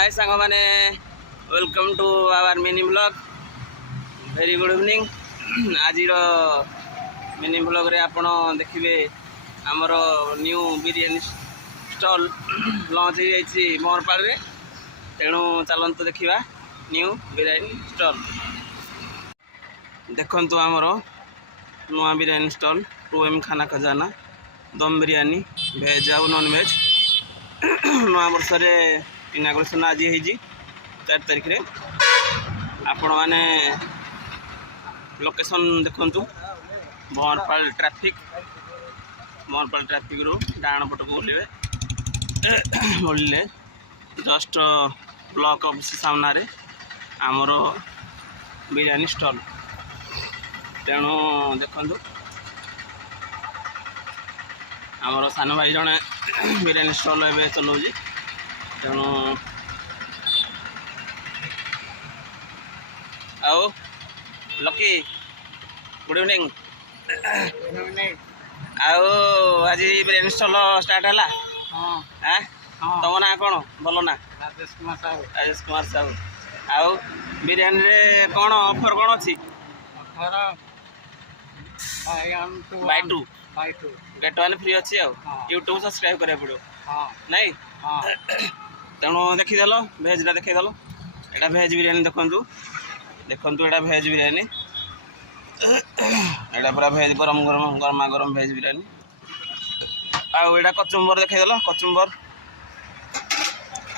हाय सांग मैंने welcome to our mini blog very good evening. आज मिनी ब्लॉग रे आपण देखिए आमर न्यू बिरियानी स्टॉल लॉन्च हो जाइए मोहरपाल रे। तेणु चलतु देखा न्यू बिरियानी स्टॉल। देखंतु आमर नुआ बिरियानी स्टॉल 2M खाना खजाना दम बिरियानी भेज आउ नॉन भेज नुआ वर्ष इनाग्रेसन आज हो 4 तारिख रे। आपण मैंने लोकेशन देखंतु मोहरपाल ट्रैफिक रू डाण पट को बोलिले जस्ट ब्लॉक ऑफिस सामना रे आमर बिरियानी स्टॉल। तेणु देखंतु आमर सान भाई जड़े बिरियानी स्टॉल एवं चलाऊँ। तेणु आओ लकी गुड इवनिंग। आओ आज बिरियानी स्टॉल स्टार्ट है तुम ना कौन भल ना? राजेश कुमार साहू। आओ बिरियानी रे कौन ऑफर कौन अच्छी? Buy two get one free अच्छी। यूट्यूब सब्सक्राइब करा पड़ो नहीं? तेणु देखीदेल भेजा देखीदेल एटा भेज बिरियानी देखु देखु एटा भेज बिरियानी एटा पूरा भेज गरम गरम गरमा गरम भेज बिरियानी। आउ एटा कचुम्बर देखीदेल कचुम्बर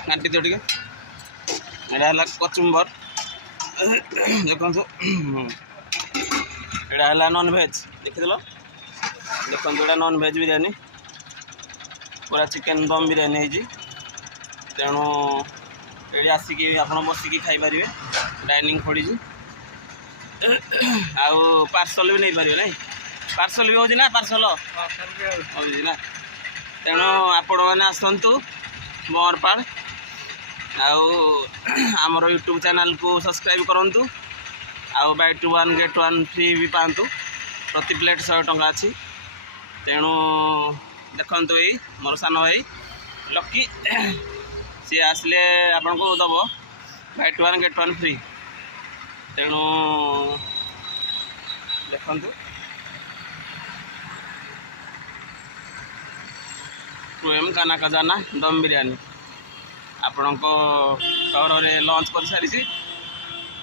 घाटी दियो टिके एटा है कचुम्बर देखु एटा है नॉन भेज देखीदेल देखु एटा नॉन भेज बिरियानी पूरा चिकेन दम बिरियानी है। तेणु ये आसिकी आप बसिकी खाईपर डाइनिंग पड़ी आउ पार्सल भी नहीं पारे नहीं? पार्सल भी होना पार्सल होना। तेणु आपण मैंने आसतु मोहरपाल आमर यूट्यूब चैनल को सब्सक्राइब करूँ। आउ by two one get one free भी पातु प्रति प्लेट 100 टंका अच्छी। तेणु देखु ये मोर सान भाई लकी सी आसले आपन को दब by two one get one free. तेणु देखु 2M खाना खजाना दम बिरियानी आपण को सहर में लॉन्च कर सारी।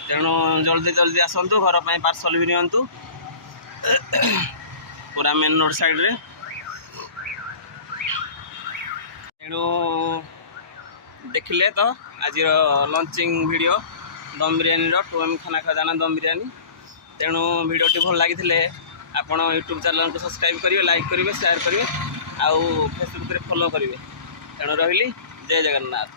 तेणु जल्दी जल्दी आसतु घर पर पार्सल भी नियंतु पूरा मेन रोड साइड रे। तेणु देखिले तो आज लॉन्चिंग वीडियो दम बिरियानी 2M खाना खजाना दम बिरियानी। तेणु वीडियोटी भल लगी आपण यूट्यूब चैनल को सब्सक्राइब करेंगे, लाइक करेंगे, शेयर करेंगे, आउ फेसबुक रे फॉलो करेंगे। तेणु रही जय जगन्नाथ।